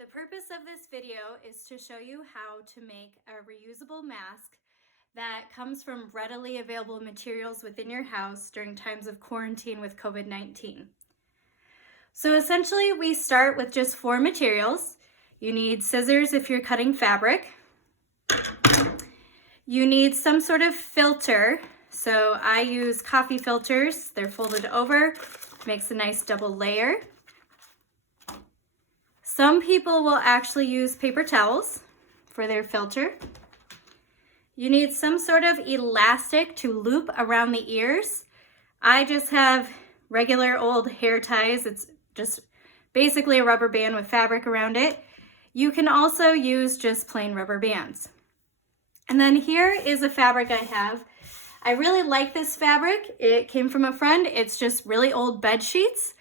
The purpose of this video is to show you how to make a reusable mask that comes from readily available materials within your house during times of quarantine with COVID-19. So essentially we start with just 4 materials. You need scissors if you're cutting fabric. You need some sort of filter. So I use coffee filters. They're folded over, makes a nice double layer. Some people will actually use paper towels for their filter. You need some sort of elastic to loop around the ears. I just have regular old hair ties. It's just basically a rubber band with fabric around it. You can also use just plain rubber bands. And then here is a fabric I have. I really like this fabric. It came from a friend. It's just really old bed sheets.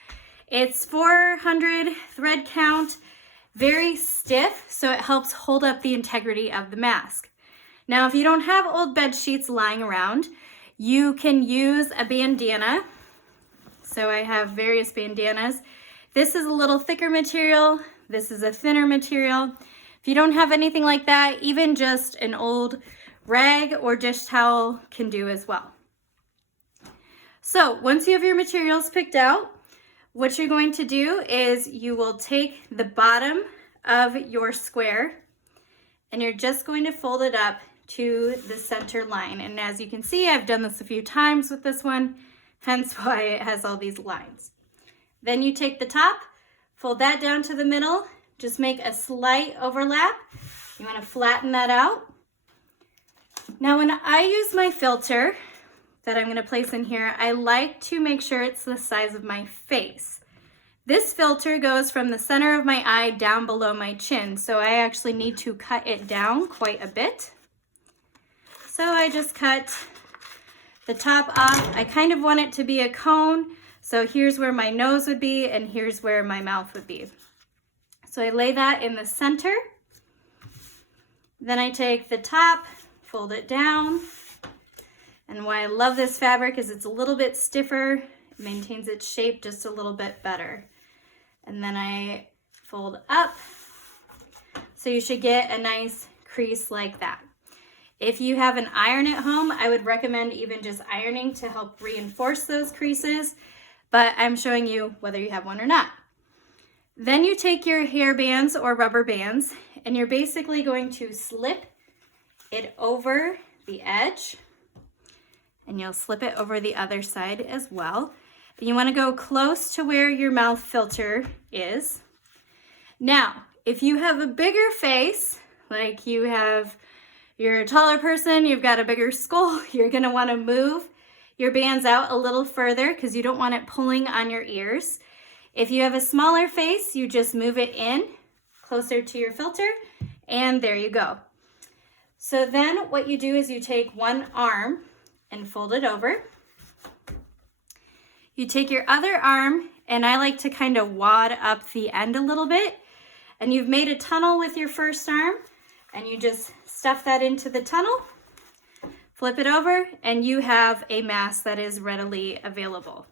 It's 400 thread count, very stiff, so it helps hold up the integrity of the mask. Now, if you don't have old bed sheets lying around, you can use a bandana. So I have various bandanas. This is a little thicker material. This is a thinner material. If you don't have anything like that, even just an old rag or dish towel can do as well. So once you have your materials picked out, what you're going to do is you will take the bottom of your square and you're just going to fold it up to the center line. And as you can see, I've done this a few times with this one, hence why it has all these lines. Then you take the top, fold that down to the middle, just make a slight overlap. You want to flatten that out. Now when I use my filter that I'm going to place in here, I like to make sure it's the size of my face. This filter goes from the center of my eye down below my chin, so I actually need to cut it down quite a bit. So I just cut the top off. I kind of want it to be a cone, so here's where my nose would be and here's where my mouth would be. So I lay that in the center. Then I take the top, fold it down. And why I love this fabric is it's a little bit stiffer. It maintains its shape just a little bit better. And then I fold up. So you should get a nice crease like that. If you have an iron at home, I would recommend even just ironing to help reinforce those creases. But I'm showing you whether you have one or not. Then you take your hair bands or rubber bands and you're basically going to slip it over the edge. And you'll slip it over the other side as well. And you want to go close to where your mouth filter is. Now, if you have a bigger face, like you're a taller person, you've got a bigger skull, you're going to want to move your bands out a little further because you don't want it pulling on your ears. If you have a smaller face, you just move it in closer to your filter, and there you go. So then what you do is you take one arm and fold it over. You take your other arm, and I like to kind of wad up the end a little bit, and you've made a tunnel with your first arm, and you just stuff that into the tunnel, flip it over, and you have a mask that is readily available.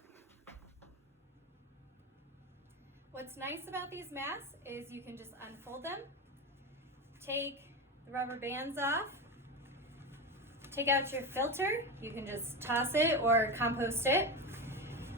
What's nice about these masks is you can just unfold them, take the rubber bands off, take out your filter. You can just toss it or compost it.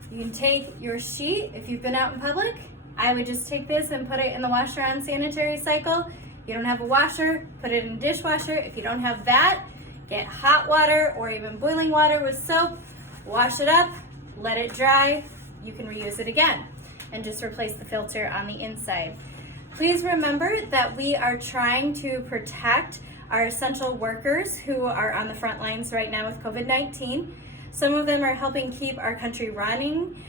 You can take your sheet if you've been out in public. I would just take this and put it in the washer on sanitary cycle. If you don't have a washer, put it in a dishwasher. If you don't have that, get hot water or even boiling water with soap, wash it up, let it dry. You can reuse it again and just replace the filter on the inside. Please remember that we are trying to protect our essential workers who are on the front lines right now with COVID-19. Some of them are helping keep our country running,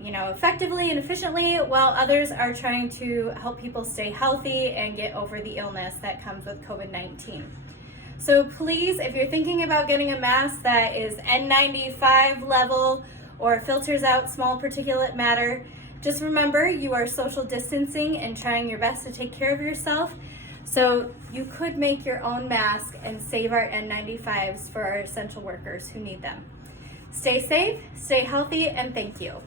effectively and efficiently, while others are trying to help people stay healthy and get over the illness that comes with COVID-19. So please, if you're thinking about getting a mask that is N95 level or filters out small particulate matter, just remember you are social distancing and trying your best to take care of yourself. So you could make your own mask and save our N95s for our essential workers who need them. Stay safe, stay healthy, and thank you.